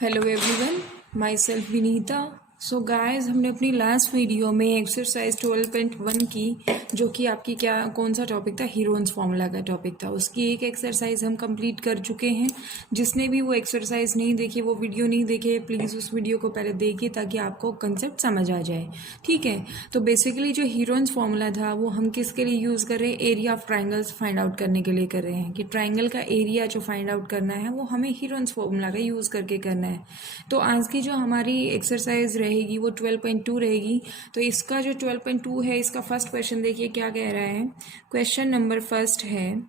Hello everyone, my self Vinita. So guys, हमने अपनी last video में एक्सरसाइज 12.1 की, जो कि आपकी कौन सा टॉपिक था, हीरोन्स फार्मूला का टॉपिक था। उसकी एक एक्सरसाइज हम कंप्लीट कर चुके हैं। जिसने भी वो एक्सरसाइज नहीं देखी, वो वीडियो नहीं देखे, प्लीज़ उस वीडियो को पहले देखिए ताकि आपको कंसेप्ट समझ आ जाए। ठीक है, तो बेसिकली जो हीरोन्स फार्मूला था वो हम किसके लिए यूज़ कर रहे हैं, area of triangles find out करने के लिए कर रहे हैं कि ट्राइंगल का एरिया जो फाइंड आउट करना है वो हमें हीरोन्स फार्मूला का यूज़ करके करना है। तो आज की जो हमारी एक्सरसाइज रहेगी वो 12.2 रहेगी। तो इसका जो 12.2 है, इसका फर्स्ट क्वेश्चन देखिए क्या कह रहा है। क्वेश्चन नंबर फर्स्ट है,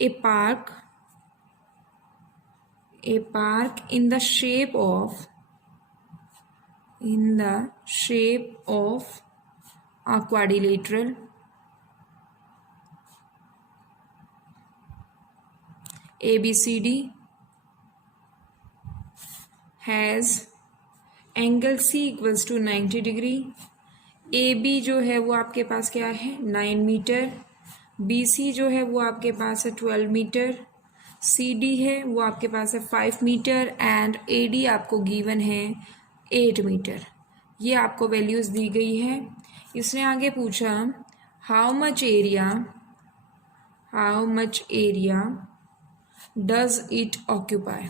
a park in the shape of a quadrilateral ABCD has angle C equals to 90 degree. AB जो है वो आपके पास क्या है, 9 मीटर। BC जो है वो आपके पास है 12 मीटर। CD है वो आपके पास है 5 मीटर एंड AD आपको गिवन है 8 मीटर। ये आपको वैल्यूज़ दी गई है। इसने आगे पूछा how much area does it occupy.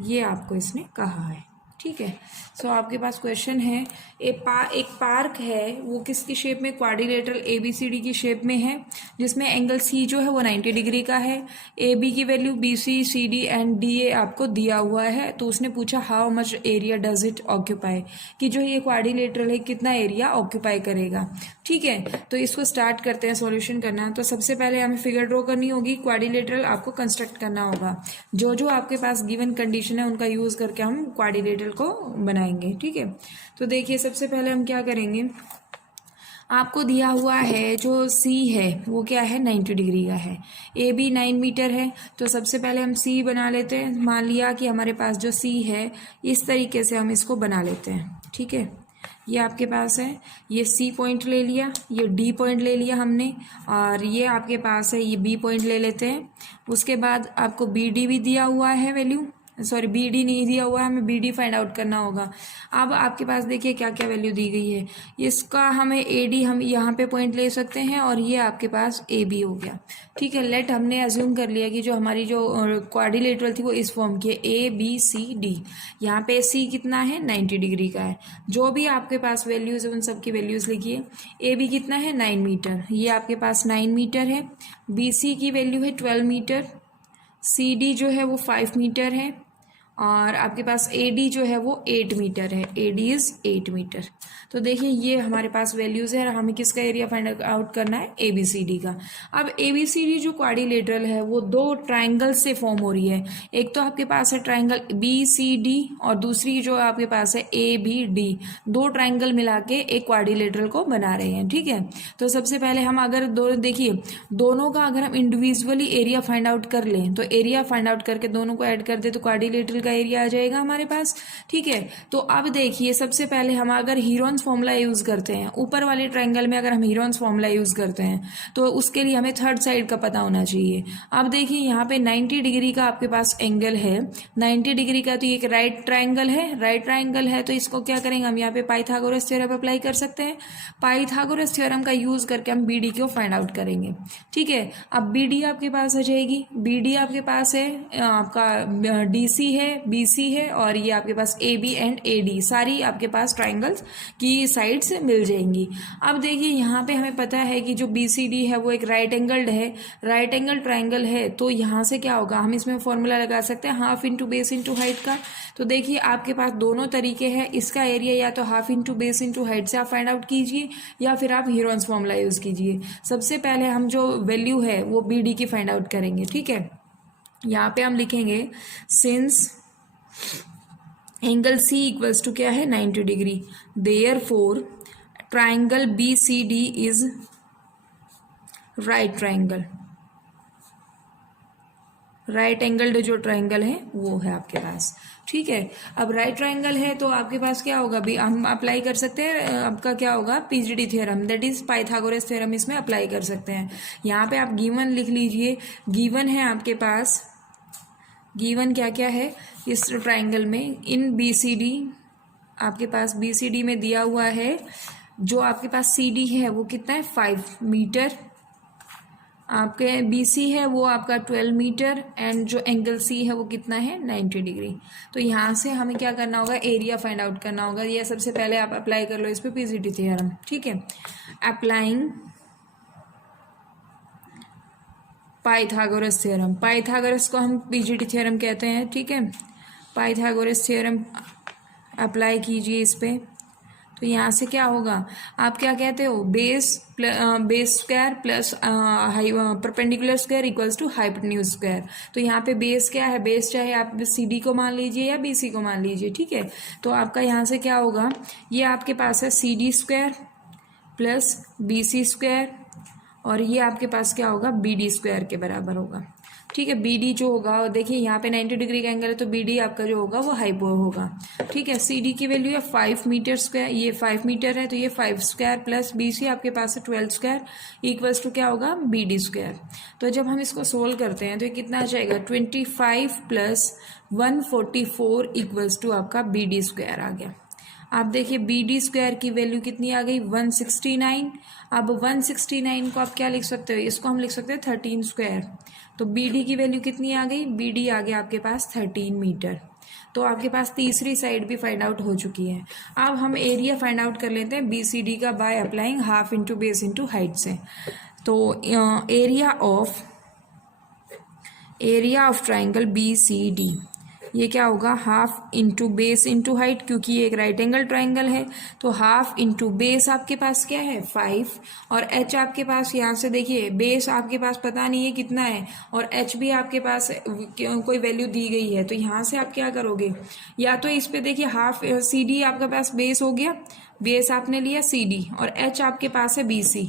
ये आपको इसने कहा है। ठीक है, सो आपके पास क्वेश्चन है, एक पार्क है, वो किसकी शेप में, क्वाड्रिलेटरल ABCD की शेप में है, जिसमें एंगल C जो है वो 90 डिग्री का है। AB की value BC CD and DA आपको दिया हुआ है। तो उसने पूछा how much area does it occupy, कि जो ये क्वाड्रिलेटरल है कितना एरिया ऑक्यूपाई करेगा। ठीक है, तो इसको स्टार्ट करते हैं सॉल्यूशन करना। तो सबसे पहले हमें फिगर ड्रॉ करनी होगी, क्वाड्रिलेटरल आपको कंस्ट्रक्ट करना होगा। जो आपके पास गिवन कंडीशन है उनका यूज़ करके हम क्वाड्रिलेटरल को बनाएंगे। ठीक है, तो देखिए सबसे पहले हम क्या करेंगे, आपको दिया हुआ है जो C है वो क्या है, 90 डिग्री का है। AB 9 मीटर है। तो सबसे पहले हम C बना लेते हैं। मान लिया कि हमारे पास जो C है, इस तरीके से हम इसको बना लेते हैं। ठीक है, ये आपके पास है, ये C पॉइंट ले लिया, ये D पॉइंट ले लिया हमने, और ये आपके पास है, ये B पॉइंट ले लेते हैं। उसके बाद आपको BD भी दिया हुआ है वैल्यू, सॉरी BD नहीं दिया हुआ है, हमें BD फाइंड आउट करना होगा। अब आपके पास देखिए क्या क्या वैल्यू दी गई है। इसका हमें AD हम यहाँ पे पॉइंट ले सकते हैं, और ये आपके पास AB हो गया। ठीक है, लेट हमने अज्यूम कर लिया कि जो हमारी जो क्वाड्रिलेटरल थी वो इस फॉर्म की है, ABCD। यहाँ पे C कितना है, 90 डिग्री का है। जो भी आपके पास वैल्यूज़ है उन सब की वैल्यूज़ लिखिए। AB कितना है, 9 मीटर, ये आपके पास 9 मीटर है। BC की वैल्यू है 12 मीटर। CD जो है वो 5 मीटर है, और आपके पास AD जो है वो 8 मीटर है। AD is 8 metre. तो देखिए ये हमारे पास वैल्यूज़ है, हमें किसका एरिया फाइंड आउट करना है, ABCD का। अब ABCD जो क्वाड्रिलेटरल है वो दो ट्राइंगल से फॉर्म हो रही है। एक तो आपके पास है ट्राइंगल BCD, और दूसरी जो आपके पास है ABD। दो ट्राइंगल मिला के एक क्वाड्रिलेटरल को बना रहे हैं। ठीक है, तो सबसे पहले हम अगर देखिए दोनों का अगर हम इंडिविजुअली एरिया फाइंड आउट कर लें, तो एरिया फाइंड आउट करके दोनों को ऐड कर दे तो क्वाड्रिलेटरल का एरिया आ जाएगा हमारे पास। ठीक है, तो अब देखिए सबसे पहले हम अगर हीरोन्स फॉर्मूला यूज करते हैं, ऊपर वाले ट्रायंगल में अगर हम हीरोन्स फॉर्मूला यूज करते हैं, तो उसके लिए हमें थर्ड साइड का पता होना चाहिए। अब देखिए यहाँ पे 90 डिग्री का आपके पास एंगल है, 90 डिग्री का, तो ये एक राइट ट्रायंगल है। तो इसको क्या करेंगे, हम यहाँ पे पाइथागोरस थ्योरम अप्लाई कर सकते हैं। पाइथागोरस थ्योरम का यूज करके हम BD को फाइंड आउट करेंगे। ठीक है, अब BD आपके पास आ जाएगी। BD आपके पास है, आपका DC है, BC है, और ये आपके पास AB एंड AD, सारी आपके पास ट्राइंगल्स की साइड्स मिल जाएंगी। अब देखिए यहाँ पे हमें पता है कि जो BCD है वो एक राइट एंगल ट्राइंगल है। तो यहाँ से क्या होगा, हम इसमें फॉर्मूला लगा सकते हैं half into base into height का। तो देखिए आपके पास दोनों तरीके हैं, इसका एरिया या तो half into base into height से आप फाइंड आउट कीजिए, या फिर आप हीरोन्स फॉर्मूला यूज कीजिए। सबसे पहले हम जो वैल्यू है वो BD की फाइंड आउट करेंगे। ठीक है, यहाँ पे हम लिखेंगे since angle C equals to क्या है, 90 डिग्री, therefore triangle BCD is right angled जो ट्राइंगल है वो है आपके पास। ठीक है, अब राइट ट्राइंगल है तो आपके पास क्या होगा, भी हम अप्लाई कर सकते हैं, आपका क्या होगा, PGD theorem, that is Pythagoras theorem, इसमें अप्लाई कर सकते हैं। यहाँ पे आप गिवन लिख लीजिए, गिवन है आपके पास गिवन क्या क्या है इस ट्राइंगल में, इन BCD आपके पास BCD में दिया हुआ है, जो आपके पास CD है वो कितना है 5 मीटर, आपके BC है वो आपका 12 मीटर, एंड जो एंगल C है वो कितना है 90 डिग्री। तो यहाँ से हमें क्या करना होगा, एरिया फाइंड आउट करना होगा। ये सबसे पहले आप अप्लाई कर लो इस पे PCD थ्योरम, ठीक है। अप्लाइंग पाइथागोरस थ्योरम, पाइथागोरस को हम PCD थ्योरम कहते हैं, ठीक है। पाइथागोरस थ्योरम अप्लाई कीजिए इस पे। तो यहाँ से क्या होगा, आप क्या कहते हो, base square plus perpendicular square equals to hypotenuse square. तो यहाँ पे बेस क्या है, बेस चाहे आप CD को मान लीजिए या BC को मान लीजिए, ठीक है। तो आपका यहाँ से क्या होगा, ये आपके पास है CD square plus BC square, और ये आपके पास क्या होगा BD स्क्वायर के बराबर होगा, ठीक है। BD जो होगा, देखिए यहाँ पे 90 डिग्री का एंगल है तो BD आपका जो होगा वो हाइपो होगा, ठीक है। CD की वैल्यू है 5 मीटर स्क्वायर, ये 5 मीटर है तो ये 5 स्क्वायर प्लस BC आपके पास है 12 स्क्वायर इक्वल्स टू क्या होगा BD स्क्वायर। तो जब हम इसको सोल्व करते हैं तो ये कितना आ जाएगा 25 प्लस 144 इक्वल्स टू आपका BD स्क्वायर आ गया। आप देखिए BD स्क्वायर की वैल्यू कितनी आ गई 169। अब 169 को आप क्या लिख सकते हो, इसको हम लिख सकते हैं 13 स्क्वायर। तो BD की वैल्यू कितनी आ गई, BD आ गया आपके पास 13 मीटर। तो आपके पास तीसरी साइड भी फाइंड आउट हो चुकी है। अब हम एरिया फाइंड आउट कर लेते हैं BCD का by applying half into base into height से। तो एरिया ऑफ ट्राइंगल BCD ये क्या होगा, half into base into height, क्योंकि ये एक राइट एंगल ट्राइंगल है। तो हाफ इंटू बेस आपके पास क्या है 5, और H आपके पास, यहाँ से देखिए बेस आपके पास पता नहीं है कितना है, और H भी आपके पास कोई वैल्यू दी गई है। तो यहाँ से आप क्या करोगे, या तो इस पे देखिए हाफ CD आपके पास बेस हो गया, बेस आपने लिया CD, और H आपके पास है BC,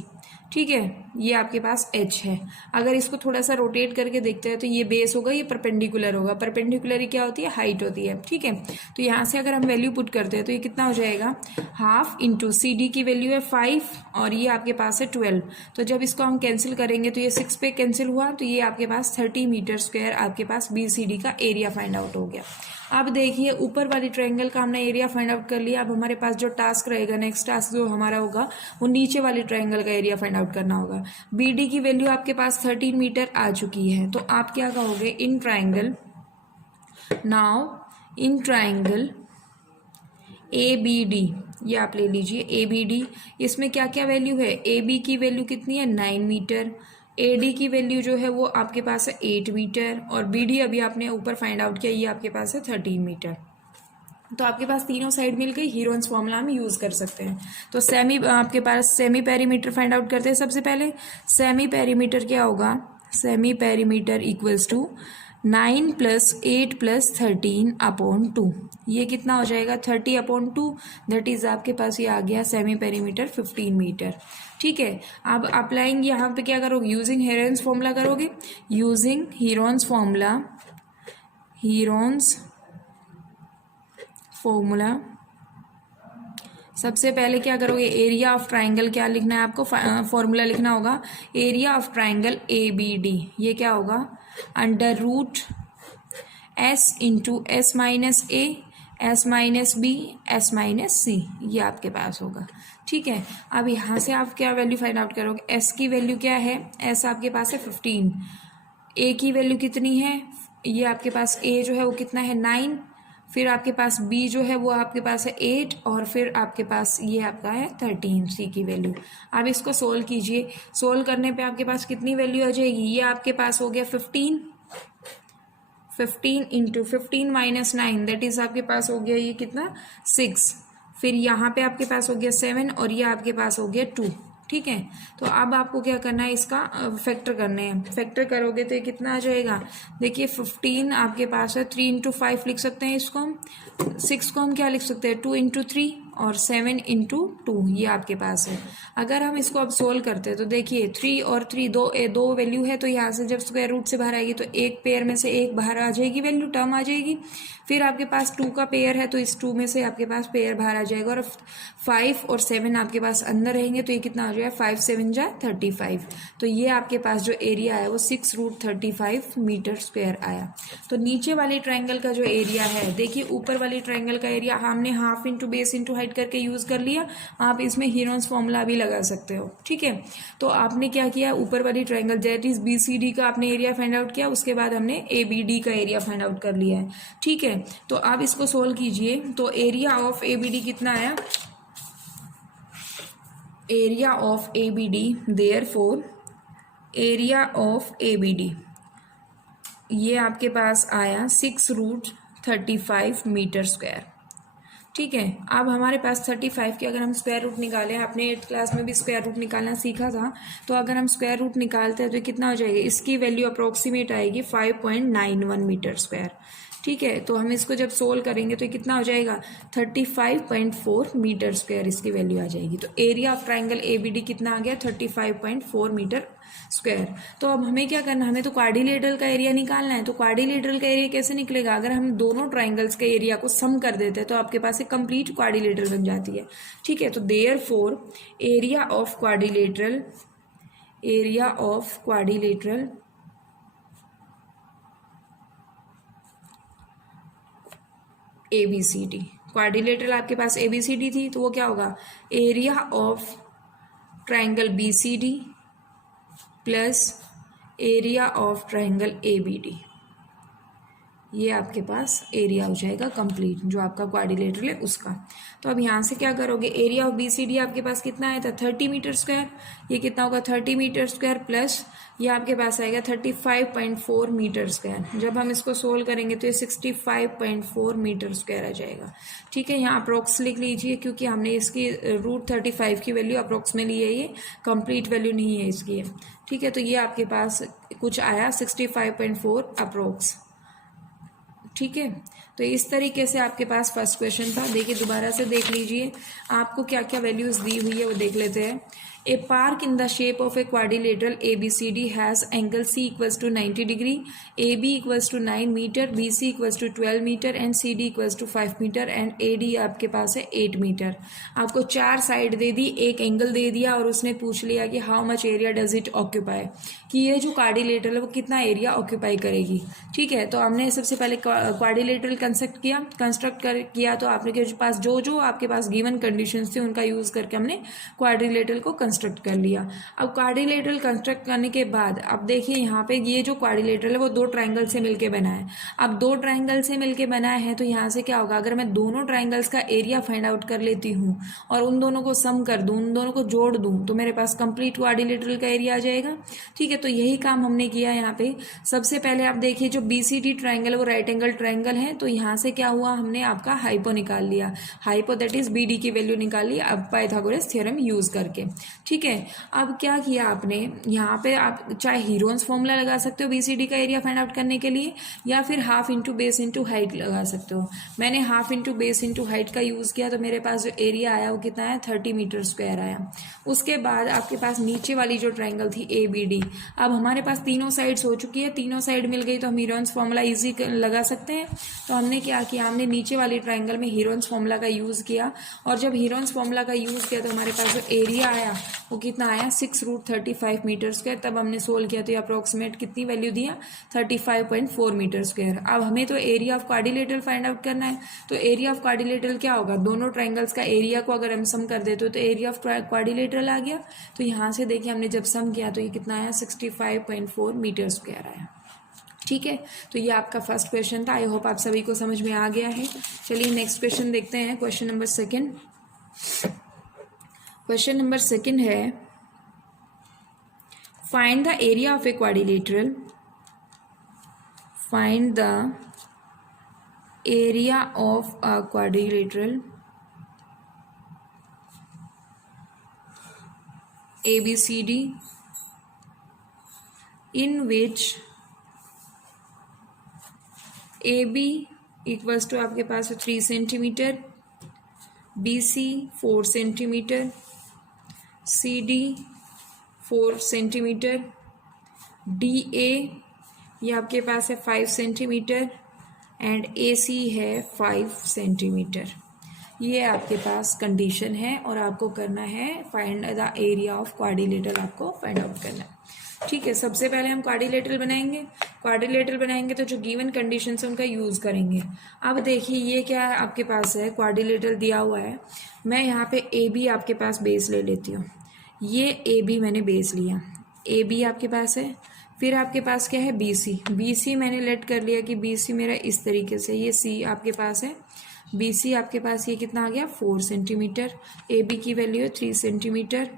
ठीक है। ये आपके पास H है। अगर इसको थोड़ा सा रोटेट करके देखते हैं तो ये बेस होगा, ये परपेंडिकुलर होगा। परपेंडिकुलर ही क्या होती है, हाइट होती है, ठीक है। तो यहाँ से अगर हम वैल्यू पुट करते हैं तो ये कितना हो जाएगा, हाफ इंटू CD की वैल्यू है 5 और ये आपके पास है 12। तो जब इसको हम कैंसिल करेंगे तो ये 6 पे कैंसिल हुआ, तो ये आपके पास 30 मीटर स्क्वायर आपके पास BCD का एरिया फाइंड आउट हो गया। अब देखिए ऊपर वाली ट्रायंगल का हमने एरिया फाइंड आउट कर लिया। अब हमारे पास जो टास्क रहेगा, नेक्स्ट टास्क जो हमारा होगा, वो नीचे वाली ट्रायंगल का एरिया फाइंड आउट करना होगा। BD की वैल्यू आपके पास 13 मीटर आ चुकी है। तो आप क्या कहोगे, in triangle, now in triangle ABD, ये आप ले लीजिए ABD, इसमें क्या क्या वैल्यू है, AB की वैल्यू कितनी है 9 मीटर, AD की वैल्यू जो है वो आपके पास है 8 मीटर, और BD अभी आपने ऊपर फाइंड आउट किया, ये आपके पास है 13 मीटर। तो आपके पास तीनों साइड मिल गई, हीरोन्स फॉर्मूला हम यूज कर सकते हैं। तो आपके पास सेमी पेरीमीटर फाइंड आउट करते हैं। सबसे पहले सेमी पेरीमीटर क्या होगा, semi perimeter equals to 9 + 8 + 13 upon 2, ये कितना हो जाएगा 30 अपॉन 2, दैट इज आपके पास ये आ गया सेमी पेरीमीटर 15 मीटर, ठीक है। अब अप्लाइंग यहाँ पे क्या करोगे, यूजिंग हीरोन्स फॉर्मूला करोगे, यूजिंग हीरोन्स फॉर्मूला, सबसे पहले क्या करोगे, एरिया ऑफ ट्राइंगल क्या लिखना है आपको, फॉर्मूला लिखना होगा, एरिया ऑफ ट्राइंगल ABD, ये क्या होगा under root S into S minus A, S minus B, S minus C, ये आपके पास होगा, ठीक है। अब यहाँ से आप क्या वैल्यू फाइंड आउट करोगे, S की वैल्यू क्या है, S आपके पास है 15, A की वैल्यू कितनी है, ये आपके पास A जो है वो कितना है 9, फिर आपके पास B जो है वो आपके पास है 8, और फिर आपके पास ये आपका है 13 C की वैल्यू। अब इसको सोल्व कीजिए, सोल्व करने पे आपके पास कितनी वैल्यू आ जाएगी, ये आपके पास हो गया 15 इंटू 15 माइनस 9, दैट इज आपके पास हो गया ये कितना 6, फिर यहाँ पे आपके पास हो गया 7, और ये आपके पास हो गया 2, ठीक है। तो अब आपको क्या करना है, इसका फैक्टर करने हैं, फैक्टर करोगे तो ये कितना आ जाएगा, देखिए 15 आपके पास है 3 इंटू 5 लिख सकते हैं इसको हम, 6 को हम क्या लिख सकते हैं 2 इंटू 3, और 7 इंटू 2 ये आपके पास है। अगर हम इसको अब सोल्व करते हैं तो देखिए 3 और 3 दो वैल्यू है, तो यहाँ से जब स्क्वायर रूट से बाहर आएगी तो एक पेयर में से एक बाहर आ जाएगी, वैल्यू टर्म आ जाएगी। फिर आपके पास 2 का पेयर है तो इस 2 में से आपके पास पेयर बाहर आ जाएगा, और 5 और 7 आपके पास अंदर रहेंगे, तो ये कितना आ जाएगा 5 7 जा 35। तो ये आपके पास जो एरिया है वो 6√35 मीटर स्क्वायर आया। तो नीचे वाले ट्रायंगल का जो एरिया है, देखिए ऊपर वाले ट्रायंगल का एरिया हमने half into base into height करके यूज कर लिया। आप इसमें हीरोन्स फॉर्मूला भी लगा सकते हो, ठीक है। तो आपने क्या किया, ऊपर वाली ट्रायंगल दैट इज BCD का आपने एरिया फाइंड आउट किया, उसके बाद हमने ABD का एरिया फाइंड आउट कर लिया है, ठीक है। तो आप इसको सोल्व कीजिए, तो एरिया ऑफ ABD कितना आया, area of ABD, therefore area of ABD ये आपके पास आया 6√35 मीटर स्क्वायर, ठीक है। अब हमारे पास 35 के अगर हम स्क्वायर रूट निकालें, आपने 8th क्लास में भी स्क्वायर रूट निकालना सीखा था, तो अगर हम स्क्वायर रूट निकालते हैं तो कितना हो जाएगा, इसकी वैल्यू अप्रोक्सीमेट आएगी 5.91 मीटर स्क्वायर, ठीक है। तो हम इसको जब सोल्व करेंगे तो कितना हो जाएगा 35.4 मीटर स्क्वायर इसकी वैल्यू आ जाएगी। तो एरिया ऑफ ट्राइंगल ABD कितना आ गया 35.4 मीटर स्क्वायर। तो अब हमें क्या करना, हमें तो क्वाड्रिलेटरल का एरिया निकालना है। तो क्वाड्रिलेटरल का एरिया कैसे निकलेगा, अगर हम दोनों ट्राइंगल्स के एरिया को सम कर देते हैं तो आपके पास एक कंप्लीट क्वाड्रिलेटरल बन जाती है, ठीक है। तो therefore area of quadrilateral ABCD, quadrilateral आपके पास ABCD थी, तो वो क्या होगा, area of triangle BCD plus area of triangle ABD, ये आपके पास एरिया हो जाएगा कंप्लीट जो आपका क्वाड्रिलेटरल है उसका। तो अब यहाँ से क्या करोगे, एरिया ऑफ BCD आपके पास कितना आया था 30 मीटर स्क्वायर, ये कितना होगा 30 मीटर स्क्वायर प्लस ये आपके पास आएगा 35.4 मीटर स्क्वायर। जब हम इसको सोल्व करेंगे तो ये 65.4 मीटर स्क्वायर आ जाएगा, ठीक है। यहाँ अप्रोक्स लिख लीजिए क्योंकि हमने इसकी √35 की वैल्यू अप्रोक्स में ली है, ये कंप्लीट वैल्यू नहीं है इसकी, ठीक है। तो ये आपके पास कुछ आया 65.4 अप्रोक्स, ठीक है। तो इस तरीके से आपके पास फर्स्ट क्वेश्चन था। देखिए दोबारा से देख लीजिए, आपको क्या क्या वैल्यूज दी हुई है वो देख लेते हैं। A park in the shape of a quadrilateral ABCD has angle C equals to 90 degree, AB equals to 9 metre, BC equals to 12 metre and CD equals to 5 metre and AD आपके पास है 8 metre. आपको 4 side दे दी, एक angle दे दिया और उसने पूछ लिया कि how much area does it occupy, कि ये जो क्वाड्रिलेटरल है वो कितना एरिया ऑक्यूपाई करेगी, ठीक है। तो हमने सबसे पहले क्वाड्रिलेटरल कंस्ट्रक्ट किया, तो आपके पास जो आपके पास गिवन कंडीशंस थे उनका यूज करके हमने क्वाड्रिलेटरल को कंस्ट्रक्ट कर लिया। अब क्वाड्रिलेटरल कंस्ट्रक्ट करने के बाद अब देखिए यहाँ पे ये जो क्वाड्रिलेटरल है वो 2 ट्राइंगल से मिलके बना है। अब 2 ट्राइंगल से मिलके बना है तो यहाँ से क्या होगा, अगर मैं दोनों ट्राइंगल्स का एरिया फाइंड आउट कर लेती हूँ और उन दोनों को सम कर दूँ, उन दोनों को जोड़ दूँ, तो मेरे पास कंप्लीट क्वाड्रिलेटरल का एरिया आ जाएगा, ठीक है। तो यही काम हमने किया यहाँ पे। सबसे पहले आप देखिए जो BCD ट्राइंगल है वो राइट एंगल ट्राइंगल है, तो यहाँ से क्या हुआ, हमने आपका हाइपो निकाल लिया, हाइपो दैट इज BD की वैल्यू निकाल ली अब पाइथागोरस थ्योरम यूज करके, ठीक है। अब क्या किया आपने, यहाँ पे आप चाहे हीरोन्स फॉर्मूला लगा सकते हो BCD का एरिया फाइंड आउट करने के लिए, या फिर half into base into height लगा सकते हो। मैंने half into base into height का यूज किया, तो मेरे पास जो एरिया आया वो कितना है 30 मीटर स्क्वायर आया। उसके बाद आपके पास नीचे वाली जो ट्राइंगल थी ABD, अब हमारे पास तीनों साइड्स हो चुकी है, तीनों साइड मिल गई तो हम हीरोन्स फॉर्मूला इजी लगा सकते हैं। तो हमने क्या किया, हमने नीचे वाली ट्राइंगल में हीरोन्स फॉर्मूला का यूज किया, और जब हीरोन्स फॉर्मूला का यूज किया तो हमारे पास जो एरिया आया वो कितना आया 6√35 मीटर स्क्वायर। तब हमने सोल्व किया तो ये अप्रोक्सीमेट कितनी वैल्यू दिया 35.4 मीटर स्क्वायर। अब हमें तो area of quadrilateral find out करना है, तो एरिया ऑफ क्वाड्रिलेटरल क्या होगा, दोनों ट्राइंगल्स का एरिया को अगर हम सम कर देते तो एरिया ऑफ क्वाड्रिलेटरल आ गया। तो यहाँ से देखिए हमने जब सम किया तो ये कितना आया 65.4 मीटर स्क्वायर आया, ठीक है। तो ये आपका फर्स्ट क्वेश्चन था। आई होप आप सभी को समझ में आ गया है। चलिए नेक्स्ट क्वेश्चन देखते हैं, क्वेश्चन नंबर 2। क्वेश्चन नंबर 2 है, find the area of a quadrilateral, find the area of a quadrilateral ABCD in which AB equals to आपके पास 3 centimetre, BC 4 centimetre, CD 4 centimetre, DA ये आपके पास है 5 सेंटीमीटर एंड AC है 5 centimetre. ये आपके पास condition है और आपको करना है find the area of quadrilateral, आपको फाइंड आउट करना है। ठीक है, सबसे पहले हम क्वाड्रिलेटरल बनाएंगे। क्वाड्रिलेटरल बनाएंगे तो जो गिवन कंडीशन है उनका यूज़ करेंगे। अब देखिए ये क्या है आपके पास है, क्वाड्रिलेटरल दिया हुआ है। मैं यहाँ पे AB आपके पास बेस ले लेती हूँ। ये AB मैंने बेस लिया, AB आपके पास है। फिर आपके पास क्या है BC मैंने लेट कर लिया कि BC मेरा इस तरीके से, ये C आपके पास है। BC आपके पास ये कितना आ गया 4 सेंटीमीटर, AB की वैल्यू है 3 सेंटीमीटर।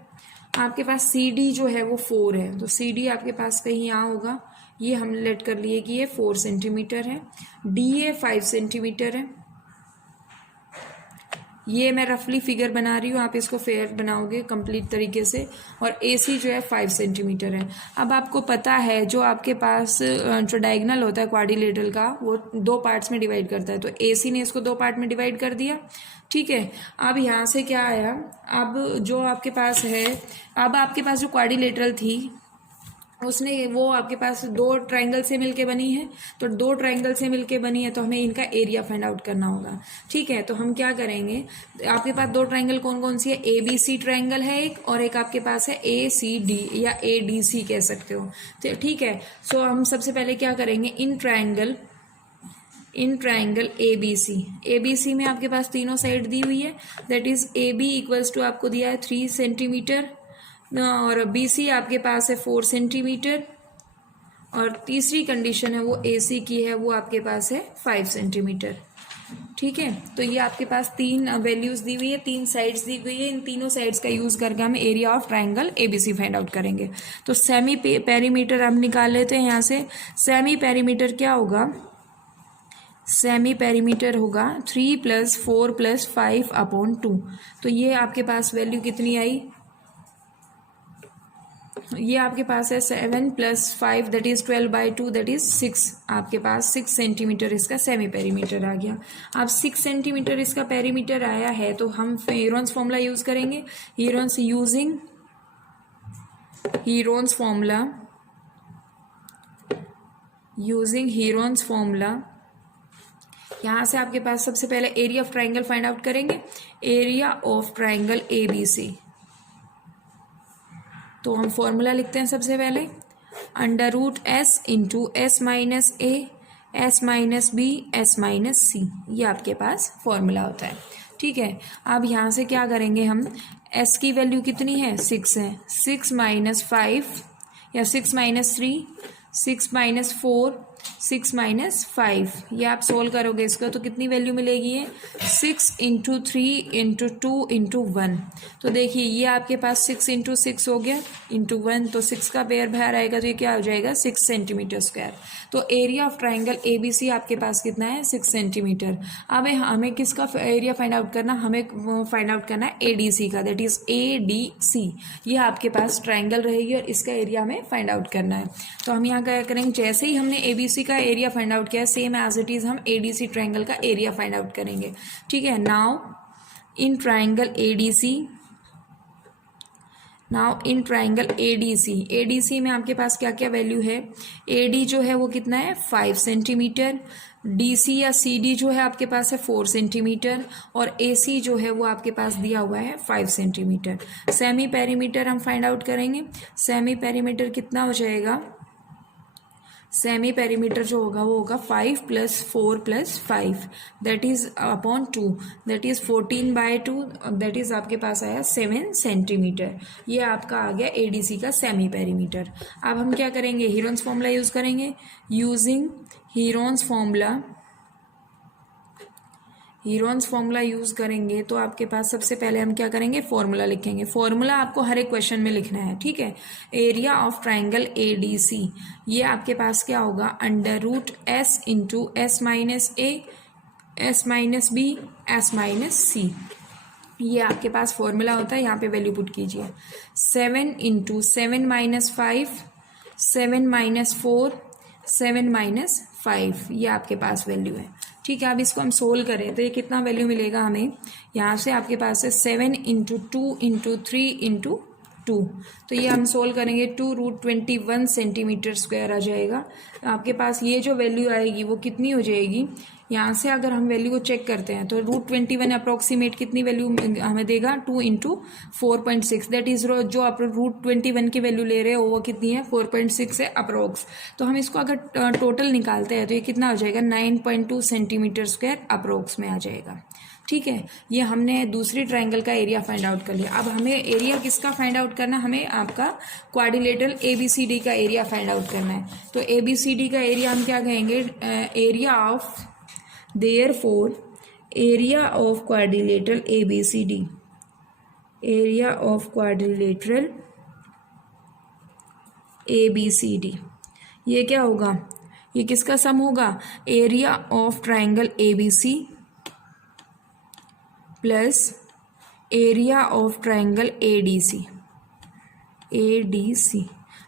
आपके पास CD जो है वो 4 है, तो CD आपके पास कहीं यहाँ होगा, ये हम लेट कर लिए कि ये 4 सेंटीमीटर है। DA 5 सेंटीमीटर है। ये मैं रफली फिगर बना रही हूँ, आप इसको फेयर बनाओगे कंप्लीट तरीके से। और AC जो है 5 सेंटीमीटर है। अब आपको पता है जो आपके पास जो डायगोनल होता है क्वाड्रिलेटरल का वो 2 पार्ट्स में डिवाइड करता है, तो AC ने इसको 2 पार्ट में डिवाइड कर दिया। ठीक है, अब यहाँ से क्या आया, अब जो आपके पास है, अब आपके पास जो क्वाड्रिलेटरल थी उसने वो आपके पास 2 ट्रायंगल से मिलके बनी है, तो 2 ट्रायंगल से मिलके बनी है तो हमें इनका एरिया फाइंड आउट करना होगा। ठीक है, तो हम क्या करेंगे, आपके पास 2 ट्रायंगल कौन कौन सी है, ABC ट्रायंगल है एक, और एक आपके पास है ACD या ADC कह सकते हो। तो ठीक है, सो हम सबसे पहले क्या करेंगे, इन ट्रायंगल ABC में आपके पास तीनों साइड दी हुई है, that is AB equals to आपको दिया है 3 सेंटीमीटर और BC आपके पास है 4 सेंटीमीटर, और तीसरी कंडीशन है वो AC की है, वो आपके पास है 5 सेंटीमीटर। ठीक है, तो ये आपके पास 3 वैल्यूज दी हुई है, 3 साइड्स दी हुई है। इन तीनों साइड्स का यूज करके हम area of triangle ABC find out करेंगे। तो सेमी पेरीमीटर हम निकाल लेते हैं यहाँ से। सेमी पेरीमीटर क्या होगा, सेमी पेरीमीटर होगा 3 + 4 + 5 अपॉन 2। तो ये आपके पास वैल्यू कितनी आई, ये आपके पास है 7 + 5 दैट इज 12/2 दैट इज 6। आपके पास 6 सेंटीमीटर इसका सेमी पेरीमीटर आ गया। अब 6 सेंटीमीटर इसका पेरीमीटर आया है तो हम हीरोन्स फॉर्मूला यूज करेंगे। हीरोन्स फॉर्मूला यहाँ से आपके पास सबसे पहले area of triangle find out करेंगे। एरिया ऑफ ट्राइंगल ABC, तो हम फॉर्मूला लिखते हैं सबसे पहले, √S × S - A S - B S - C, ये आपके पास फॉर्मूला होता है। ठीक है, अब यहाँ से क्या करेंगे हम, S की वैल्यू कितनी है 6 है, 6 - 5 या 6 - 3 6 - 4 6 - 5, ये आप सोल्व करोगे इसको तो कितनी वैल्यू मिलेगी, है 6 × 3 × 2 × 1। तो देखिए ये आपके पास 6 × 6 हो गया × 1, तो 6 का पेयर बाहर आएगा तो ये क्या हो जाएगा 6 सेंटीमीटर स्क्वायर। तो एरिया ऑफ ट्राइंगल ABC आपके पास कितना है 6 सेंटीमीटर। अब हमें किसका एरिया फाइंड आउट करना, हमें फाइंड आउट करना है ADC का, दैट इज ADC। ये आपके पास ट्राइंगल रहेगी और इसका एरिया हमें फाइंड आउट करना है। तो हम यहाँ क्या करेंगे, जैसे ही हमने ABC का एरिया फाइंड आउट किया सेम एज इट इज हम ADC ट्राइंगल का एरिया फाइंड आउट करेंगे। ठीक है, नाउ इन ट्राइंगल ADC में आपके पास क्या क्या वैल्यू है, AD जो है वो कितना है 5 सेंटीमीटर, DC या CD जो है आपके पास है 4 सेंटीमीटर, और AC जो है वो आपके पास दिया हुआ है 5 सेंटीमीटर। सेमी पेरीमीटर हम फाइंड आउट करेंगे। सेमी पेरीमीटर कितना हो जाएगा, सेमी पेरीमीटर जो होगा वो होगा 5 + 4 + 5 that is upon 2 that is 14/2 that is आपके पास आया 7 सेंटीमीटर। ये आपका आ गया ADC का सेमी पेरीमीटर। अब हम क्या करेंगे, हीरोन्स फॉर्मूला यूज करेंगे। यूजिंग हीरोन्स फॉर्मूला यूज करेंगे तो आपके पास सबसे पहले हम क्या करेंगे, फॉर्मूला लिखेंगे। फॉर्मूला आपको हर एक क्वेश्चन में लिखना है। ठीक है, एरिया ऑफ ट्राइंगल ADC, ये आपके पास क्या होगा √S × S - A S - B S - C, ये आपके पास फॉर्मूला होता है। यहाँ पे वैल्यू पुट कीजिए, 7 × 7 - 5 7 - 4 7 - 5, ये आपके पास वैल्यू है। ठीक है, अब इसको हम सोल्व करें तो ये कितना वैल्यू मिलेगा हमें, यहाँ से आपके पास है 7 इंटू 2 इंटू 3 इंटू 2, तो ये हम सोल्व करेंगे 2√21 सेंटीमीटर स्क्वायर आ जाएगा। तो आपके पास ये जो वैल्यू आएगी वो कितनी हो जाएगी, यहाँ से अगर हम वैल्यू को चेक करते हैं तो √21 अप्रोक्सीमेट कितनी वैल्यू हमें देगा, 2 इंटू 4.6, दैट इज जो आप √21 की वैल्यू ले रहे हो वो कितनी है, 4.6 है अप्रोक्स। तो हम इसको अगर टोटल निकालते हैं तो ये कितना हो जाएगा, 9.2 सेंटीमीटर स्क्वायर अप्रोक्स में आ जाएगा। ठीक है, ये हमने दूसरी ट्रायंगल का एरिया फाइंड आउट कर लिया। अब हमें एरिया किसका फाइंड आउट करना, हमें आपका क्वाड्रिलेटरल ABCD का एरिया फाइंड आउट करना है। तो ABCD का एरिया हम क्या कहेंगे, area of, therefore area of quadrilateral ABCD, area of quadrilateral ABCD, ये क्या होगा, ये किसका सम होगा, area of triangle ABC plus area of triangle ADC।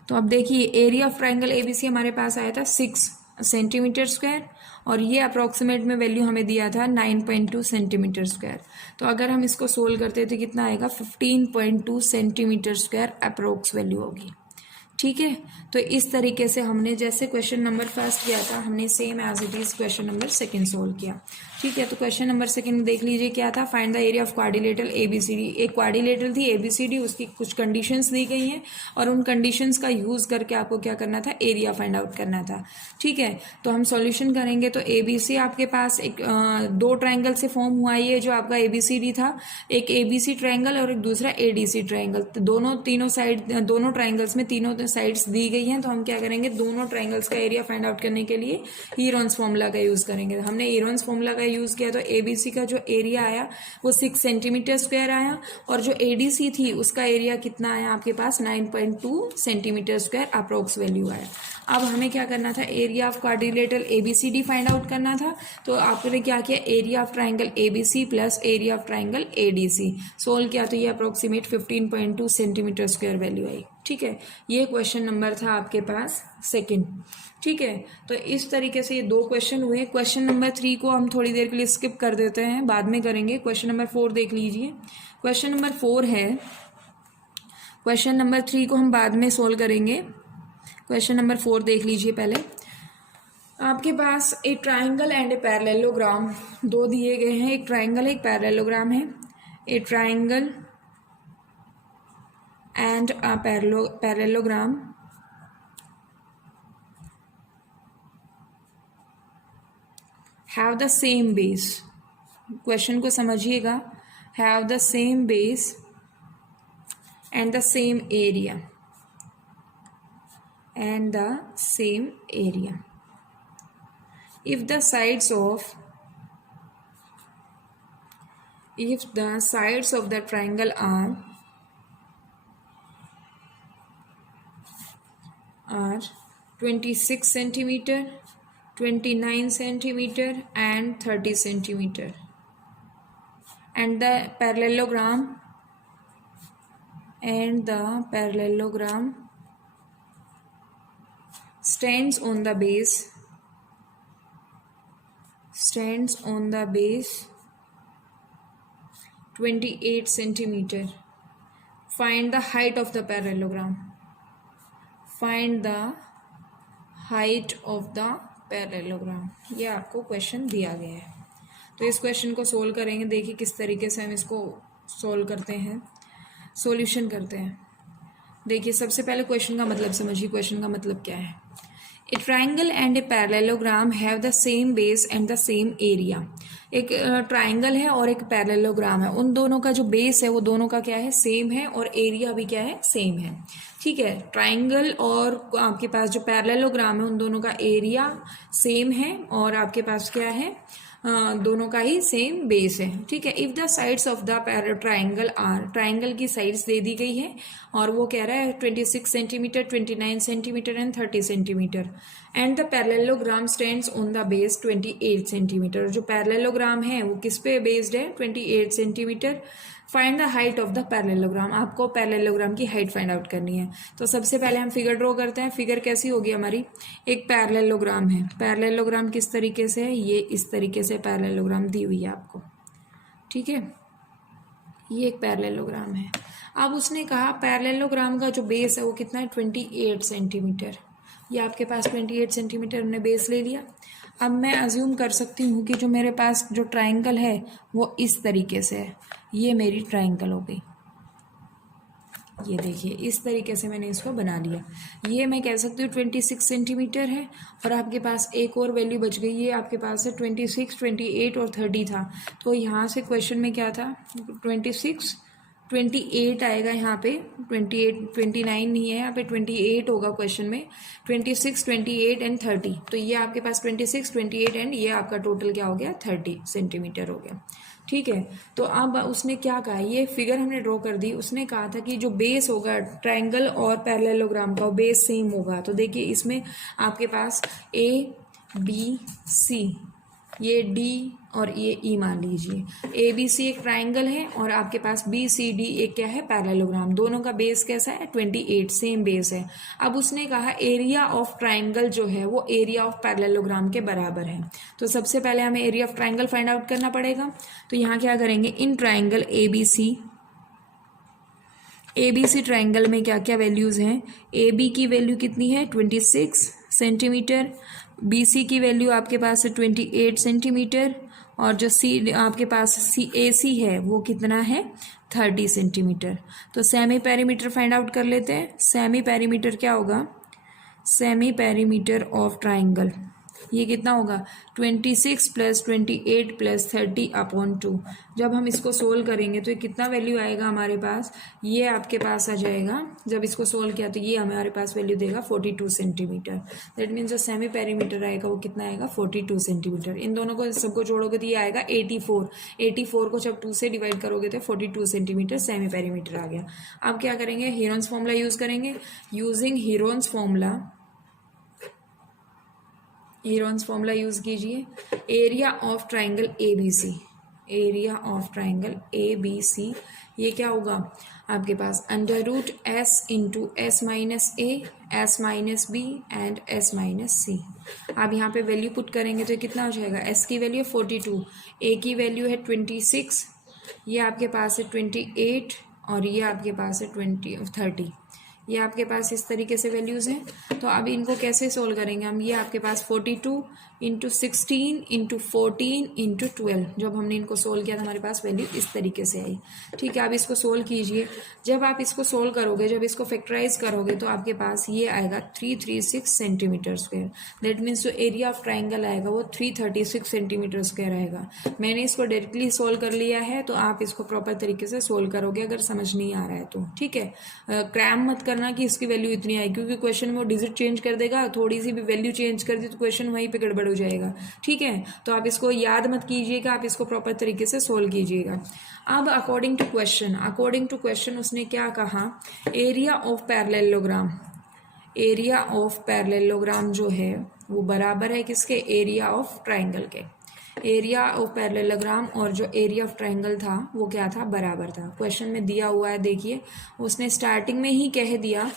तो अब देखिए एरिया ऑफ ट्राइंगल ABC हमारे पास आया था 6 सेंटीमीटर स्क्वायर और ये अप्रॉक्सीमेट में वैल्यू हमें दिया था 9.2 सेंटीमीटर स्क्वायर। तो अगर हम इसको सोल्व करते हैं तो कितना आएगा, 15.2 सेंटीमीटर स्क्वायर अप्रोक्स वैल्यू होगी। ठीक है, तो इस तरीके से हमने जैसे क्वेश्चन नंबर फर्स्ट किया था हमने same as it is question number second solve किया। ठीक है, तो क्वेश्चन नंबर सेकंड देख लीजिए क्या था, find the area of quadrilateral ABCD। एक क्वाड्रिलेटरल थी ABCD, उसकी कुछ कंडीशंस दी गई हैं और उन कंडीशंस का यूज करके आपको क्या करना था, एरिया फाइंड आउट करना था। ठीक है, तो हम सॉल्यूशन करेंगे तो ABC आपके पास एक दो ट्राइंगल से फॉर्म हुआ, ये जो आपका ABCD था, एक ABC ट्राइंगल और एक दूसरा ADC ट्राइंगल। तो दोनों ट्राइंगल्स में तीनों साइड्स दी गई हैं। तो हम क्या करेंगे, दोनों ट्राइंगल्स का एरिया फाइंड आउट करने के लिए हीरोन्स फॉर्मूला का यूज करेंगे। हमने हीरोन्स फॉर्मूला का यूज किया तो ABC का जो एरिया आया वो 6 सेंटीमीटर स्क्वायर आया और जो ADC थी उसका एरिया कितना आया आपके पास, 9.2 सेंटीमीटर स्क्वायर अप्रोक्स वैल्यू आया। अब हमें क्या करना था, area of quadrilateral ABCD find out करना था। तो आपने क्या किया, area of triangle ABC plus area of triangle ADC solve किया तो ये अप्रोक्सीमेट 15.2 सेंटीमीटर स्क्वायर वैल्यू आई। ठीक है, ये क्वेश्चन नंबर था आपके पास सेकंड। ठीक है, तो इस तरीके से ये दो क्वेश्चन हुए। क्वेश्चन नंबर 3 को हम थोड़ी देर के लिए स्किप कर देते हैं, बाद में करेंगे। क्वेश्चन नंबर 4 देख लीजिए। क्वेश्चन नंबर 4 है, क्वेश्चन नंबर 3 को हम बाद में सोल्व करेंगे। क्वेश्चन नंबर 4 देख लीजिए पहले। आपके पास एक ट्राइंगल एंड ए पैरेललोग्राम दो दिए गए हैं, एक ट्राइंगल एक पैरेललोग्राम है। ए triangle and a parallelogram have the same base. Question को समझिएगा, have the same base and the same area and the same area. If the sides of the triangle are 26 centimeter, 29 centimeter and 30 centimeter, and the parallelogram stands on the base 28 centimeter. Find the height of the parallelogram. Find the height of the parallelogram. ये आपको question दिया गया है, तो इस question को solve करेंगे। देखिए किस तरीके से हम इसको सोल्व करते हैं, सॉल्यूशन करते हैं। देखिए सबसे पहले क्वेश्चन का मतलब समझिए, क्वेश्चन का मतलब क्या है। ए triangle and a parallelogram have the same base and the same area. एक ट्राइंगल है और एक पैरेललोग्राम है, उन दोनों का जो बेस है वो दोनों का क्या है, सेम है, और एरिया भी क्या है, सेम है। ठीक है, ट्राइंगल और आपके पास जो पैरेललोग्राम है उन दोनों का एरिया सेम है और आपके पास क्या है, दोनों का ही सेम बेस है। ठीक है, if the sides of the triangle are, triangle की साइड्स दे दी गई है और वो कह रहा है 26 centimetre, 29 centimetre and 30 centimetre, and the parallelogram stands on the base 28 centimetre. जो पैरेललोग्राम है वो किस पे बेस्ड है, 28 centimetre. Find the height of the parallelogram, आपको पैरेललोग्राम की हाइट फाइंड आउट करनी है। तो सबसे पहले हम फिगर ड्रॉ करते हैं। फिगर कैसी होगी हमारी, एक पैरेललोग्राम है। पैरेललोग्राम किस तरीके से है, ये इस तरीके से पैरेललोग्राम दी हुई है आपको, ठीक है, ये एक पैरेललोग्राम है। अब उसने कहा पैरेललोग्राम का जो बेस है वो कितना है, 28 सेंटीमीटर। ये आपके पास 28 सेंटीमीटर हमने बेस ले लिया। अब मैं अज्यूम कर सकती हूँ कि जो मेरे पास जो ट्राइंगल है वो इस तरीके से है। ये मेरी ट्राइंगल हो गई, ये देखिए इस तरीके से मैंने इसको बना लिया। ये मैं कह सकती हूँ 26 सेंटीमीटर है। और आपके पास एक और वैल्यू बच गई, ये आपके पास है 26, 28 और 30 था। तो यहाँ से क्वेश्चन में क्या था, 26, 28 आएगा यहाँ पे, 28, 29 नहीं है यहाँ पे, 28 होगा क्वेश्चन में, 26, 28 एंड 30। तो ये आपके पास 26, 28 एंड ये आपका टोटल क्या हो गया, 30 सेंटीमीटर हो गया, ठीक है। तो अब उसने क्या कहा, ये फिगर हमने ड्रॉ कर दी। उसने कहा था कि जो बेस होगा ट्रायंगल और पैरेललोग्राम का, वो बेस सेम होगा। तो देखिए इसमें आपके पास ए बी सी, ये डी और ये ई मान लीजिए। ए बी सी एक ट्राइंगल है और आपके पास बी सी डी एक क्या है, पैरेललोग्राम। दोनों का बेस कैसा है, 28, सेम बेस है। अब उसने कहा एरिया ऑफ ट्राइंगल जो है वो एरिया ऑफ पैरेललोग्राम के बराबर है। तो सबसे पहले हमें area of triangle find out करना पड़ेगा। तो यहाँ क्या करेंगे, इन triangle A B C triangle में क्या क्या वैल्यूज हैं, ए बी की वैल्यू कितनी है, 26 सेंटीमीटर, बी सी की वैल्यू आपके पास है 28 सेंटीमीटर, और जो सी आपके पास सी ए सी है वो कितना है, 30 सेंटीमीटर। तो सेमी पेरीमीटर फाइंड आउट कर लेते हैं। सेमी पेरीमीटर क्या होगा, सेमी पेरीमीटर ऑफ ट्राइंगल, ये कितना होगा, 26 + 28 + 30/2। जब हम इसको सोल्व करेंगे तो ये कितना वैल्यू आएगा हमारे पास, ये आपके पास आ जाएगा, जब इसको सोल्व किया तो ये हमारे पास वैल्यू देगा 42 सेंटीमीटर। दैट मीन्स जो सेमी पेरीमीटर आएगा वो कितना आएगा, 42 सेंटीमीटर। इन दोनों को सबको जोड़ोगे तो ये आएगा 84। 84 को जब 2 से डिवाइड करोगे तो 42 सेंटीमीटर सेमी पेरीमीटर आ गया। अब क्या करेंगे, हीरोन्स फॉर्मूला यूज करेंगे। यूजिंग हीरोन्स फॉर्मूला यूज कीजिए। Area of triangle A B C, area of triangle A B C, ये क्या होगा आपके पास, √S × S - A, S - B and S - C। आप यहाँ पे वैल्यू पुट करेंगे तो कितना हो जाएगा, S की वैल्यू है 42, A की वैल्यू है 26, ये आपके पास है 28 और ये आपके पास है 30। ये आपके पास इस तरीके से वैल्यूज हैं। तो अब इनको कैसे सोल्व करेंगे हम, ये आपके पास 42 × 16 × 14 × 12, जब हमने इनको सोल्व किया तो हमारे पास वैल्यू इस तरीके से आई, ठीक है। आप इसको सोल्व कीजिए। जब आप इसको सोल्व करोगे, जब इसको फैक्टराइज करोगे तो आपके पास ये आएगा 336 सेंटीमीटर स्क्वायर। दैट मीन्स जो एरिया ऑफ ट्राइंगल आएगा वो 336 सेंटीमीटर स्क्वायर आएगा। मैंने इसको डायरेक्टली सोल्व कर लिया है, तो आप इसको प्रॉपर तरीके से सोल्व करोगे अगर समझ नहीं आ रहा है तो, ठीक है। क्रैम मत करना कि इसकी वैल्यू इतनी आई, क्योंकि क्वेश्चन में वो डिजिट चेंज कर देगा, थोड़ी सी भी वैल्यू चेंज कर दी तो क्वेश्चन वहीं पे गड़बड़ हो जाएगा, ठीक है। तो आप इसको याद मत कीजिएगा, आप इसको प्रॉपर तरीके से सोल्व कीजिएगा। अब अकॉर्डिंग टू क्वेश्चन उसने क्या कहा, area of parallelogram, area of parallelogram जो है वो बराबर है किसके, एरिया ऑफ ट्राइंगल के। एरिया ऑफ पैरेललोग्राम और जो एरिया ऑफ ट्राइंगल था वो क्या था, बराबर था। क्वेश्चन में दिया हुआ है, देखिए उसने स्टार्टिंग में ही कह दिया,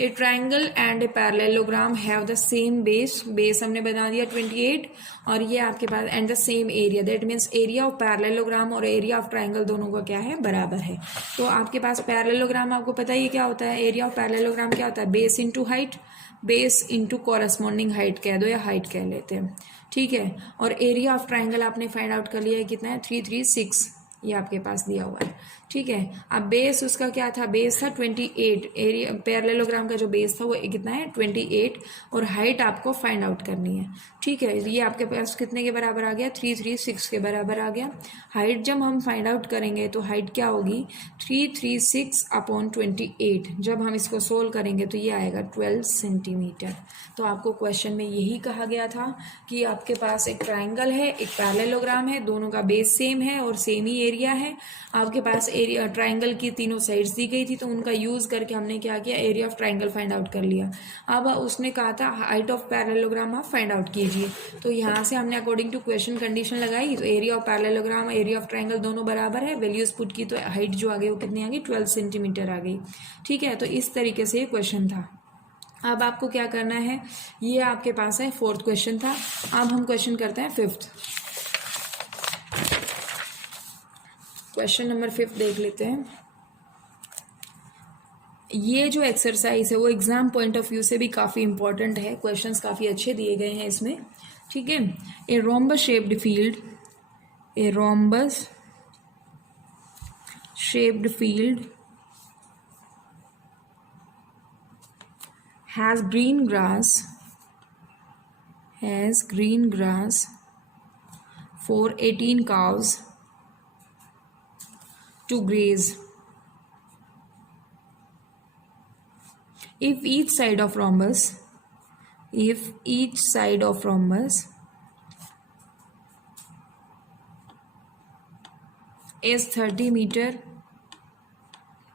a triangle and a parallelogram have the same base, base हमने बना दिया 28, और ये आपके पास and the same area, that means area of parallelogram और एरिया ऑफ ट्राइंगल दोनों का क्या है, बराबर है। तो आपके पास पैरेललोग्राम आपको पता ही क्या होता है, एरिया ऑफ पैरेललोग्राम क्या होता है, base into height, base into corresponding height कह दो या हाइट कह लेते हैं, ठीक है। और एरिया ऑफ ट्राइंगल आपने फाइंड आउट कर लिया है, कितना है, 336, ये आपके पास दिया हुआ है, ठीक है। अब बेस उसका क्या था, बेस था 28, एरिया पैरेललोग्राम का जो बेस था वो कितना है, 28, और हाइट आपको फाइंड आउट करनी है, ठीक है। ये आपके पास कितने के बराबर आ गया, 336 के बराबर आ गया। हाइट जब हम फाइंड आउट करेंगे तो हाइट क्या होगी, 336/28। जब हम इसको सोल्व करेंगे तो ये आएगा 12 सेंटीमीटर। तो आपको क्वेश्चन में यही कहा गया था कि आपके पास एक ट्राइंगल है, एक पैरेललोग्राम है, दोनों का बेस सेम है और सेम ही एरिया है, आपके पास एरिया ट्राइंगल की तीनों साइड्स दी गई थी, तो उनका यूज़ करके हमने क्या किया, area of triangle find out कर लिया। अब उसने कहा था हाइट ऑफ पैरेललोग्राम आप फाइंड आउट कीजिए, तो यहाँ से हमने अकॉर्डिंग टू क्वेश्चन कंडीशन लगाई, तो area of parallelogram area of triangle दोनों बराबर है, वैल्यूज पुट की, तो हाइट जो आ गई वो कितनी आ गई, 12 सेंटीमीटर आ गई। ठीक है, तो इस तरीके से ये क्वेश्चन था। अब आपको क्या करना है, ये आपके पास है फोर्थ क्वेश्चन था। अब हम क्वेश्चन करते हैं फिफ्थ। क्वेश्चन नंबर 5 देख लेते हैं। ये जो एक्सरसाइज है वो एग्जाम पॉइंट ऑफ व्यू से भी काफ़ी इंपॉर्टेंट है, क्वेश्चंस काफ़ी अच्छे दिए गए हैं इसमें। ठीक है, ए rhombus shaped field, A rhombus shaped field has green grass for 18 cows to graze. If each side of rhombus is 30 meter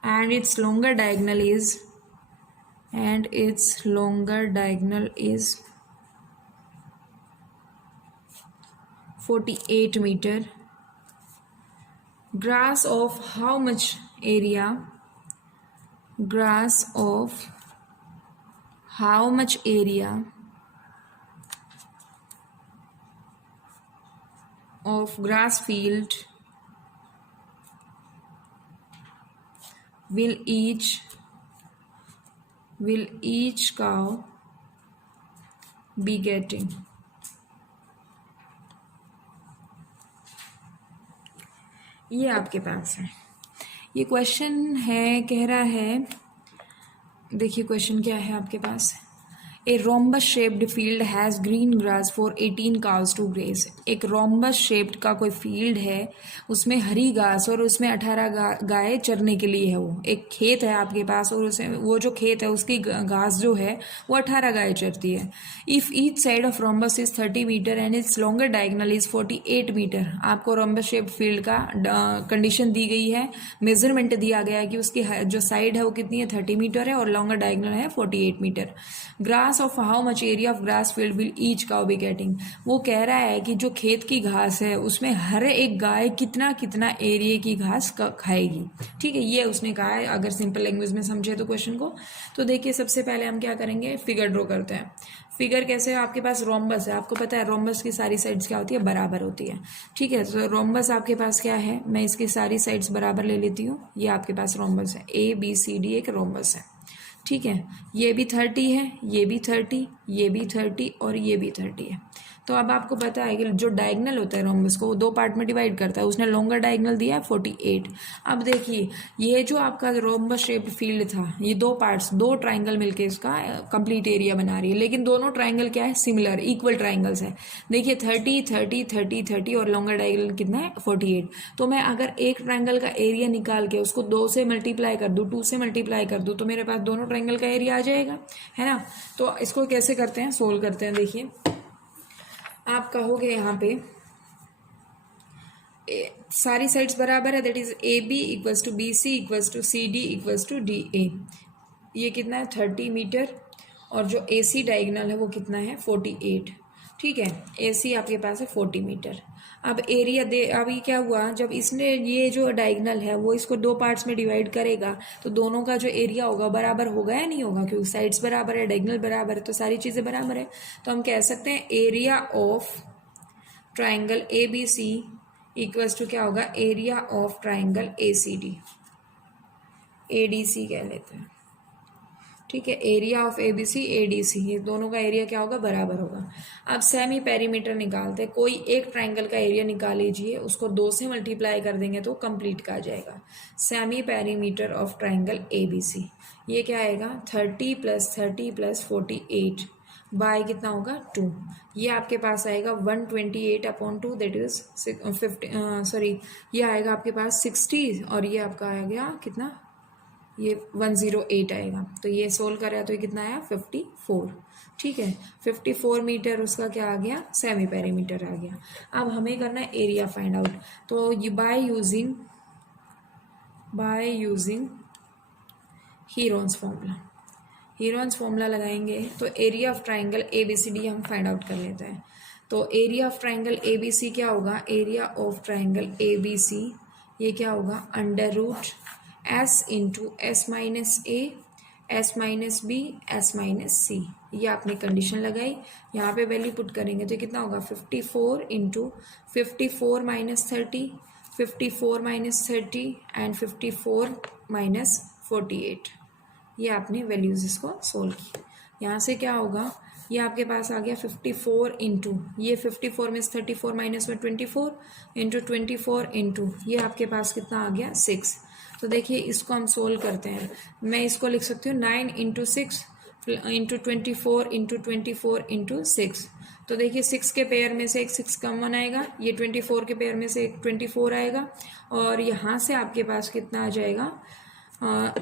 and its longer diagonal is 48 meter, grass of how much area of grass field will each cow be getting? ये आपके पास है, ये question है, कह रहा है, देखिए question क्या है आपके पास। A rhombus shaped field has green grass for 18 cows to graze. एक रोम्बस शेप्ड का कोई फील्ड है, उसमें हरी घास और उसमें 18 गाय चरने के लिए है। वो एक खेत है आपके पास और उसे वो जो खेत है उसकी घास जो है वो 18 गाय चरती है। If each side of rhombus is 30 metre and its longer diagonal is 48 metre. आपको रोम्बस शेप्ड फील्ड का कंडीशन दी गई है, मेजरमेंट दिया गया है कि उसकी जो साइड है वो कितनी है, 30 मीटर है और लॉन्गर डायगनल है 48 metre. Grass of how much area of grass field will each cow be getting. वो कह रहा है कि जो खेत की घास है उसमें हर एक गाय कितना कितना एरिया की घास खाएगी। ठीक है, ये उसने कहा है, अगर सिंपल लैंग्वेज में समझे तो क्वेश्चन को। तो देखिए सबसे पहले हम क्या करेंगे, फिगर ड्रॉ करते हैं। फिगर कैसे है, आपके पास रोम्बस है, आपको पता है रोम्बस की सारी साइड्स क्या होती है, बराबर होती है। ठीक है, तो रोम्बस आपके पास क्या है, मैं इसकी सारी साइड्स बराबर ले लेती हूँ। ये आपके पास रोम्बस है, ABCD एक रोम्बस है। ठीक है, ये भी 30 है, ये भी 30, ये भी 30 और ये भी 30 है। तो अब आपको पता है कि जो डायगनल होता है रोम्बस को वो 2 पार्ट में डिवाइड करता है, उसने लॉन्गर डायगनल दिया है 48। अब देखिए ये जो आपका रोम्बस शेप्ड फील्ड था, ये 2 पार्ट्स, 2 ट्राइंगल मिलके इसका कंप्लीट एरिया बना रही है, लेकिन दोनों ट्राइंगल क्या है, सिमिलर इक्वल ट्राइंगल्स है। देखिए 30 30 30 30 और लॉन्गर डायगनल कितना है, 48। तो मैं अगर एक ट्राइंगल का एरिया निकाल के उसको 2 से मल्टीप्लाई कर दूँ, 2 से मल्टीप्लाई कर दूँ, तो मेरे पास दोनों ट्राइंगल का एरिया आ जाएगा, है ना। तो इसको कैसे करते हैं, सोल्व करते हैं। देखिए आप कहोगे यहाँ पे सारी साइड्स बराबर है, that is AB equals to BC equals to CD equals to DA। ये कितना है, 30 मीटर, और जो AC डायगोनल है वो कितना है, 48। ठीक है, AC आपके पास है 40 मीटर। अब एरिया दे, अब ये क्या हुआ, जब इसने ये जो डायगोनल है वो इसको 2 पार्ट्स में डिवाइड करेगा तो दोनों का जो एरिया होगा बराबर होगा या नहीं होगा, क्योंकि साइड्स बराबर है, डायगोनल बराबर है, तो सारी चीज़ें बराबर है। तो हम कह सकते हैं area of triangle ABC equals to क्या होगा, area of triangle ACD, ADC कह लेते हैं। ठीक है, एरिया ऑफ ABC ADC, ये दोनों का एरिया क्या होगा, बराबर होगा। अब सेमी पेरीमीटर निकालते हैं, कोई एक ट्राइंगल का एरिया निकाल लीजिए, उसको 2 से मल्टीप्लाई कर देंगे तो कंप्लीट का आ जाएगा। Semi perimeter of triangle ABC, ये क्या आएगा, 30 + 30 + 48 बाय कितना होगा, 2। ये आपके पास आएगा 128/2, दैट इज 50, ये आएगा आपके पास 60, और ये आपका आ गया कितना, ये 108 आएगा। तो ये सोल्व करें तो ये कितना आया, 54। ठीक है। 54 मीटर उसका क्या आ गया, सेमी पेरीमीटर आ गया। अब हमें करना है एरिया फाइंड आउट। तो ये by using Heron's formula, Heron's formula लगाएंगे तो एरिया ऑफ ट्राइंगल ABCD हम फाइंड आउट कर लेते हैं। तो एरिया ऑफ ट्राइंगल ABC क्या होगा, एरिया ऑफ ट्राइंगल ABC ये क्या होगा, under root S into S minus A S minus B S minus C। ये आपने कंडीशन लगाई, यहाँ पे वैल्यू पुट करेंगे तो कितना होगा 54 into 54 minus 30, 54 minus 30 and 54 minus 48। ये आपने वैल्यूज इसको सोल्व की। यहाँ से क्या होगा, ये आपके पास आ गया 54 इंटू ये 54 में 34 माइनस में 24 इंटू 24 इंटू ये आपके पास कितना आ गया 6। तो देखिए इसको हम सोल्व करते हैं, मैं इसको लिख सकती हूँ 9 इंटू 6 इंटू 24 इंटू 24 इंटू 6। तो देखिए 6 के पेयर में से एक 6 कॉमन आएगा, ये 24 के पेयर में से एक 24 आएगा, और यहाँ से आपके पास कितना आ जाएगा,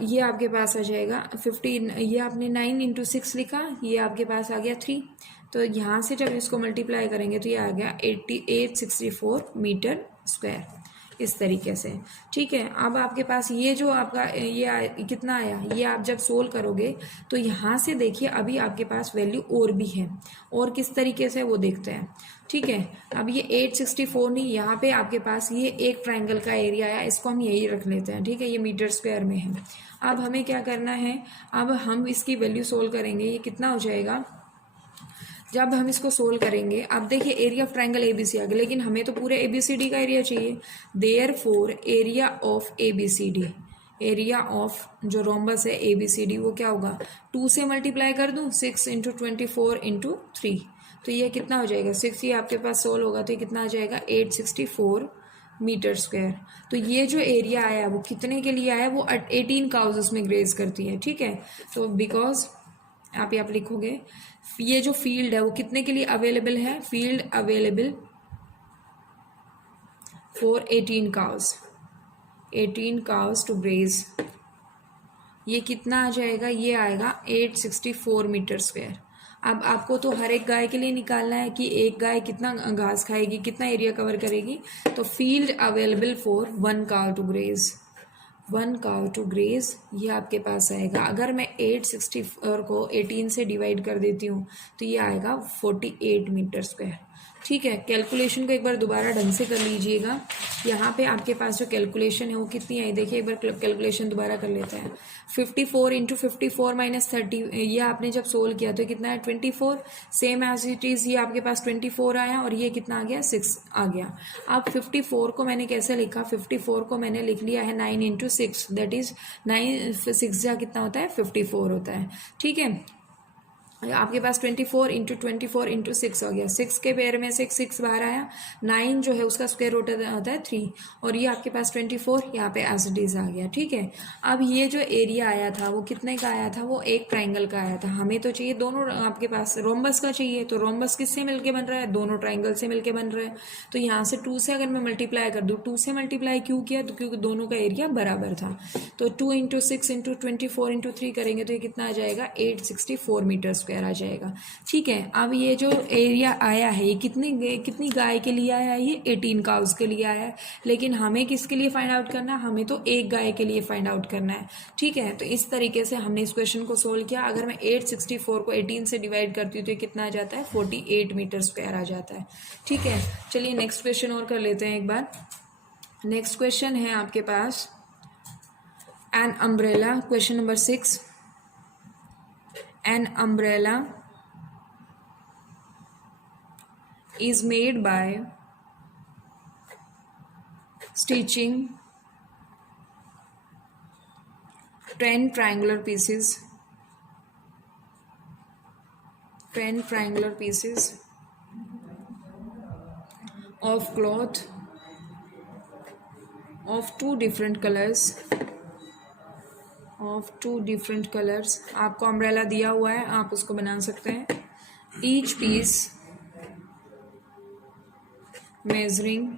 ये आपके पास आ जाएगा 15। ये आपने 9 इंटू 6 लिखा, ये आपके पास आ गया 3। तो यहाँ से जब इसको मल्टीप्लाई करेंगे तो ये आ गया 864 मीटर स्क्वायर, इस तरीके से। ठीक है, अब आपके पास ये जो आपका ये कितना आया, ये आप जब सोल्व करोगे तो यहाँ से देखिए अभी आपके पास वैल्यू और भी है, और किस तरीके से वो देखते हैं। ठीक है, अब ये 864 नहीं, यहाँ पे आपके पास ये एक ट्राइंगल का एरिया आया, इसको हम यही रख लेते हैं। ठीक है, ये मीटर स्क्वायर में है। अब हमें क्या करना है, अब हम इसकी वैल्यू सोल्व करेंगे, ये कितना हो जाएगा जब हम इसको सोल्व करेंगे। अब देखिए एरिया ऑफ ट्राइंगल ABC आ गया, लेकिन हमें तो पूरे ABCD का एरिया चाहिए। Therefore area of ABCD, area of जो रोम्बस है ABCD वो क्या होगा, 2 से मल्टीप्लाई कर दूं, 6 इंटू 24 इंटू 3। तो ये कितना हो जाएगा 6, ये आपके पास सोल्व होगा तो ये कितना आ जाएगा 864 मीटर स्क्वायर। तो ये जो एरिया आया वो कितने के लिए आया, वो 18 काउज उसमें ग्रेज करती है। ठीक है, तो बिकॉज आप यहाँ लिखोगे ये जो फील्ड है वो कितने के लिए अवेलेबल है, field available for 18 cows, 18 cows to graze. ये कितना आ जाएगा, ये आएगा 864 मीटर स्क्वायर। अब आपको तो हर एक गाय के लिए निकालना है कि एक गाय कितना घास खाएगी, कितना एरिया कवर करेगी। तो field available for 1 cow to graze, 1 cow to graze ये आपके पास आएगा। अगर मैं 864 को 18 से डिवाइड कर देती हूँ तो ये आएगा 48 मीटर स्क्वायर। ठीक है, कैलकुलेशन को एक बार दोबारा ढंग से कर लीजिएगा। यहाँ पे आपके पास जो कैलकुलेशन है वो कितनी आई, देखिए एक बार कैलकुलेशन दोबारा कर लेते हैं। 54 इंटू 54 माइनस 30, ये आपने जब सोल्व किया तो कितना है 24, सेम एज इट इज़ ये आपके पास 24 आया, और ये कितना आ गया 6 आ गया। अब 54 को मैंने कैसे लिखा, 54 को मैंने लिख लिया है 9 इंटू 6, दैट इज 9 6 जा कितना होता है 54 होता है। ठीक है, आपके पास 24 इंटू 24 इंटू 6 हो गया, 6 के पेयर में से 6 बाहर आया, 9 जो है उसका स्क्वायर रूट होता है 3, और ये आपके पास 24 यहाँ पे एज इट इज आ गया। ठीक है, अब ये जो एरिया आया था वो कितने का आया था, वो एक ट्राइंगल का आया था। हमें तो चाहिए दोनों, आपके पास रोम्बस का चाहिए, तो रोम्बस किससे मिलके बन रहा है, दोनों ट्राइंगल से मिलके बन रहा है। तो यहाँ से 2 से अगर मैं मल्टीप्लाई कर दूँ, 2 से मल्टीप्लाई क्यों किया, तो क्योंकि दोनों का एरिया बराबर था। तो 2 इंटू 6 इंटू 24 इंटू 3 करेंगे तो ये कितना आ जाएगा 864 मीटर स्क्वायर आ जाएगा। ठीक है, अब ये जो एरिया आया है ये कितनी गाय के लिए आया है, ये 18 काउज के लिए आया है। लेकिन हमें किसके लिए फाइंड आउट करना है, हमें तो एक गाय के लिए फाइंड आउट करना है। ठीक है, तो इस तरीके से हमने इस क्वेश्चन को सोल्व किया। अगर मैं 864 को 18 से डिवाइड करती हूँ तो ये कितना आ जाता है 48 मीटर स्क्वायर आ जाता है। ठीक है, चलिए नेक्स्ट क्वेश्चन और कर लेते हैं एक बार। नेक्स्ट क्वेश्चन है आपके पास an umbrella, question number 6। An umbrella is made by stitching 10 triangular pieces, 10 triangular pieces of cloth of two different colors, of 2 different colours. आपको अम्ब्रेला दिया हुआ है, आप उसको बना सकते हैं। Each piece measuring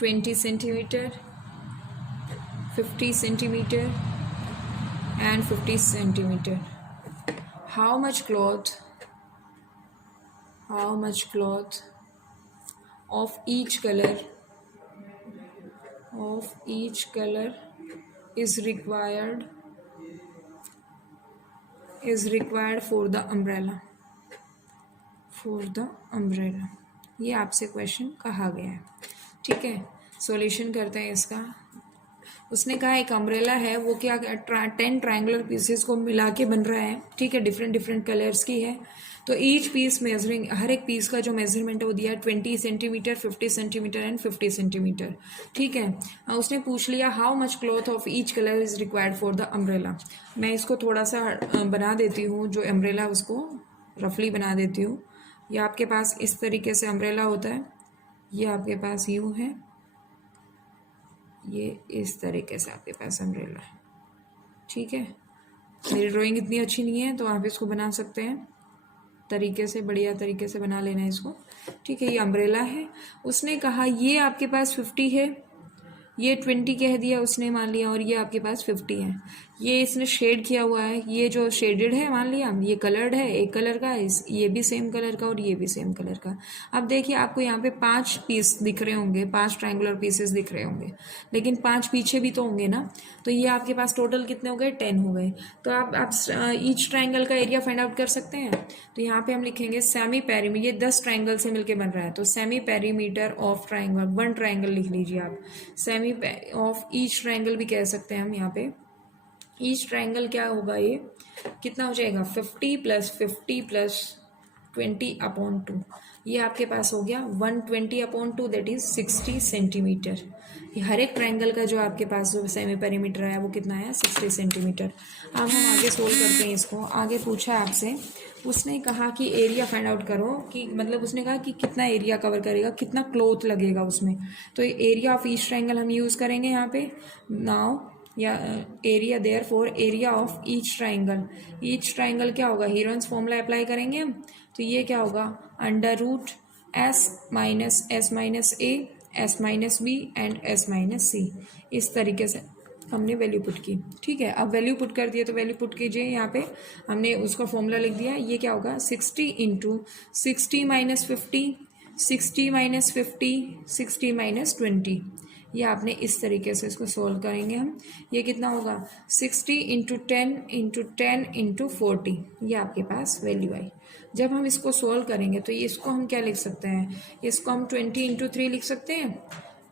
20 centimetre, 50 centimetre and 50 centimeter. How much cloth of each color is required for the umbrella. ये आपसे क्वेश्चन कहा गया है, ठीक है। सॉल्यूशन करते हैं इसका। उसने कहा एक अम्ब्रेला है, वो क्या 10 ट्रायंगुलर पीसेस को मिला के बन रहा है, ठीक है, डिफरेंट कलर्स की है। तो ईच पीस मेजरिंग, हर एक पीस का जो मेजरमेंट है वो दिया है 20 सेंटीमीटर, 50 सेंटीमीटर एंड 50 सेंटीमीटर, ठीक है। उसने पूछ लिया how much cloth of each colour is required for the umbrella. मैं इसको थोड़ा सा बना देती हूँ, जो अम्ब्रेला उसको रफली बना देती हूँ। ये आपके पास इस तरीके से अम्ब्रेला होता है, ये आपके पास यूँ है, ये इस तरीके से आपके पास अम्ब्रेला है, ठीक है। मेरी ड्राइंग इतनी अच्छी नहीं है तो आप इसको बना सकते हैं तरीके से, बढ़िया तरीके से बना लेना है इसको, ठीक है। ये अम्ब्रेला है। उसने कहा ये आपके पास 50 है, ये 20 कह दिया उसने, मान लिया, और ये आपके पास 50 है। ये इसने शेड किया हुआ है, ये जो शेडेड है मान लिया, ये कलर्ड है, एक कलर का, ये भी सेम कलर का और ये भी सेम कलर का। अब देखिए आपको यहाँ पे 5 पीस दिख रहे होंगे, 5 ट्रायंगुलर पीसेस दिख रहे होंगे, लेकिन 5 पीछे भी तो होंगे ना। तो ये आपके पास टोटल कितने हो गए, 10 हो गए। तो आप ईच ट्रायंगल का एरिया फाइंड आउट कर सकते हैं। तो यहाँ पे हम लिखेंगे सेमी पेरीमीटर, ये 10 ट्रायंगल से मिलके बन रहा है, तो semi perimeter of triangle, 1 triangle लिख लीजिए आप। सेमी ऑफ ईच ट्रायंगल भी कह सकते हैं हम यहाँ पे। ईच ट्रायंगल क्या होगा, ये कितना हो जाएगा, 50 + 20/2, ये आपके पास हो गया 120/2, दैट इज 60 सेंटीमीटर। ये हर एक ट्रायंगल का जो आपके पास जो सेमी पेरीमीटर आया वो कितना आया, 60 सेंटीमीटर। अब हम आगे सोल्व करते हैं इसको। आगे पूछा आपसे, उसने कहा कि एरिया फाइंड आउट करो, कि मतलब उसने कहा कि कितना एरिया कवर करेगा, कितना क्लॉथ लगेगा उसमें। तो एरिया ऑफ ईच ट्रायंगल हम यूज़ करेंगे यहाँ पे नाउ, या area, therefore area of each triangle. Each triangle क्या होगा, हीरोन्स फॉर्मूला अप्लाई करेंगे हम। तो ये क्या होगा, √S - S-A, S-B and S-C। इस तरीके से हमने वैल्यू पुट की, ठीक है। अब वैल्यू पुट कर दिए तो वैल्यू पुट कीजिए, यहाँ पे हमने उसका फॉर्मूला लिख दिया। ये क्या होगा, 60 × 60 - 50, 60 - 50, 60 - 20। ये आपने इस तरीके से इसको सोल्व करेंगे हम। ये कितना होगा, 60 × 10 × 10 × 40, ये आपके पास वैल्यू आई। जब हम इसको सोल्व करेंगे तो ये इसको हम क्या लिख सकते हैं, इसको हम 20 × 3 लिख सकते हैं,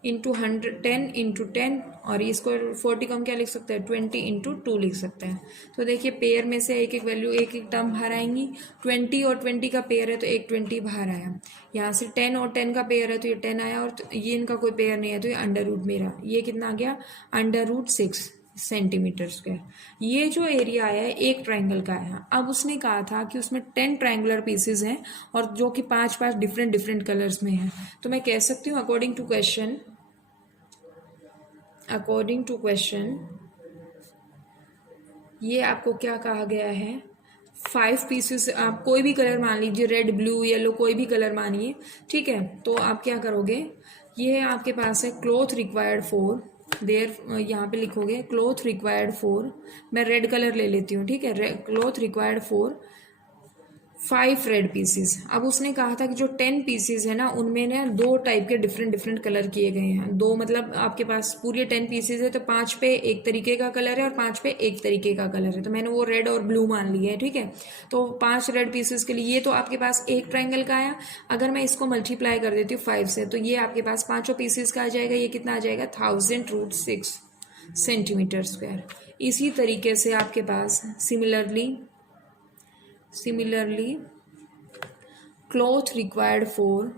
इंटू 10 × 10, और इसको 40 को हम क्या लिख सकते हैं, 20 × 2 लिख सकते हैं। तो देखिए पेयर में से एक एक वैल्यू, एक एक टर्म बाहर आएंगी। 20 और 20 का पेयर है तो एक 20 बाहर आया। यहाँ से 10 और 10 का पेयर है तो ये 10 आया, और ये इनका कोई पेयर नहीं है तो ये √ मेरा, ये कितना आ गया, √6 सेंटीमीटर स्क्वायर। ये जो एरिया आया है एक ट्रायंगल का आया। अब उसने कहा था कि उसमें 10 ट्रायंगुलर पीसेस हैं और जो कि 5 डिफरेंट कलर्स में हैं। तो मैं कह सकती हूँ अकॉर्डिंग टू क्वेश्चन ये आपको क्या कहा गया है, 5 पीसेस, आप कोई भी कलर मान लीजिए, रेड, ब्लू, येलो, कोई भी कलर मानिए, ठीक है। तो आप क्या करोगे, ये आपके पास है क्लॉथ रिक्वायर्ड फॉर, यहाँ पे लिखोगे क्लॉथ रिक्वायर्ड फॉर, मैं रेड कलर ले लेती हूँ, ठीक है। Cloth required for 5 red pieces. अब उसने कहा था कि जो 10 पीसेस है ना, उनमें ना 2 टाइप के डिफरेंट कलर किए गए हैं। 2 मतलब आपके पास पूरे 10 पीसेस है तो 5 पे एक तरीके का कलर है और 5 पे एक तरीके का कलर है, तो मैंने वो रेड और ब्लू मान लिया है, ठीक है। तो 5 रेड पीसेस के लिए ये तो आपके पास एक ट्रायंगल का आया। अगर मैं इसको मल्टीप्लाई कर देती हूँ 5 से, तो ये आपके पास 5 पीसेस का आ जाएगा। ये कितना आ जाएगा, 1000√6 सेंटीमीटर स्क्वायर। इसी तरीके से आपके पास Similarly, cloth required for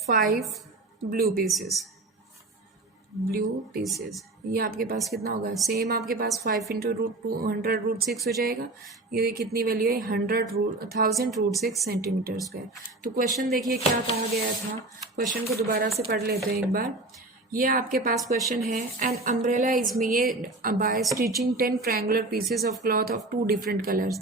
5 blue pieces, ये आपके पास कितना होगा, सेम आपके पास 5 × √200√6 हो जाएगा। ये कितनी वैल्यू है, 1000√6 सेंटीमीटर स्क्वायर। तो क्वेश्चन देखिए क्या कहा गया था, क्वेश्चन को दोबारा से पढ़ लेते हैं एक बार। ये आपके पास क्वेश्चन है, an umbrella is made by stitching 10 triangular pieces of cloth of 2 different colours.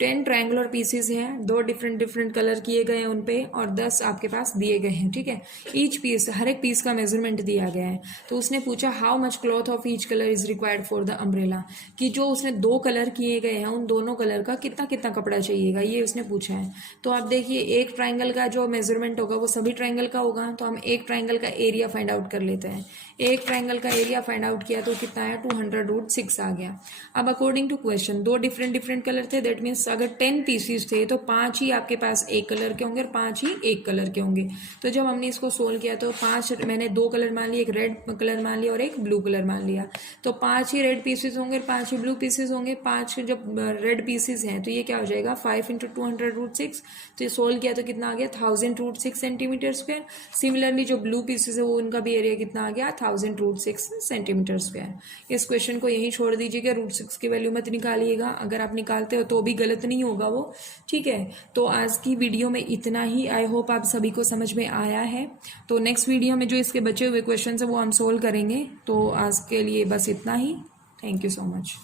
10 triangular pieces हैं, 2 डिफरेंट कलर किए गए हैं उन पे, और 10 आपके पास दिए गए हैं, ठीक है। ईच पीस, हर एक पीस का मेजरमेंट दिया गया है। तो उसने पूछा how much cloth of each colour is required for the umbrella, कि जो उसने 2 कलर किए गए हैं उन दोनों कलर का कितना कितना कपड़ा चाहिएगा, ये उसने पूछा है। तो आप देखिए एक ट्राइंगल का जो मेजरमेंट होगा वो सभी ट्राइंगल का होगा, तो हम एक ट्राइंगल का एरिया फाइंड आउट कर लेते हैं। एक ट्राइंगल का एरिया फाइंड आउट किया तो कितना आया, 200√6 आ गया। अब according to question 2 different colour थे, दैट मीन्स अगर 10 पीसीज थे तो 5 ही आपके पास एक कलर के होंगे और 5 ही एक कलर के होंगे। तो जब हमने इसको सोल्व किया तो 5 मैंने 2 कलर मान लिए, एक रेड कलर मान लिया और एक ब्लू कलर मान लिया। तो 5 ही रेड पीसेज होंगे, 5 ही ब्लू पीसेज होंगे। 5 जब रेड पीसेज हैं तो ये क्या हो जाएगा, 5 × 200√6। तो ये सोल्व किया तो कितना आ गया, 1000√6 सेंटीमीटर स्क्वायर। सिमिलरली जो ब्लू पीसेज है वो उनका भी एरिया कितना आ गया, 1000√6 सेंटीमीटर स्क्वायर। इस क्वेश्चन को यही छोड़ दीजिएगा, √6 की वैल्यू मत निकालिएगा। अगर आप निकालते हो तो भी गलत नहीं होगा वो, ठीक है। तो आज की वीडियो में इतना ही। आई होप आप सभी को समझ में आया है। तो नेक्स्ट वीडियो में जो इसके बचे हुए क्वेश्चन है वो हम सोल्व करेंगे। तो आज के लिए बस इतना ही। Thank you so much.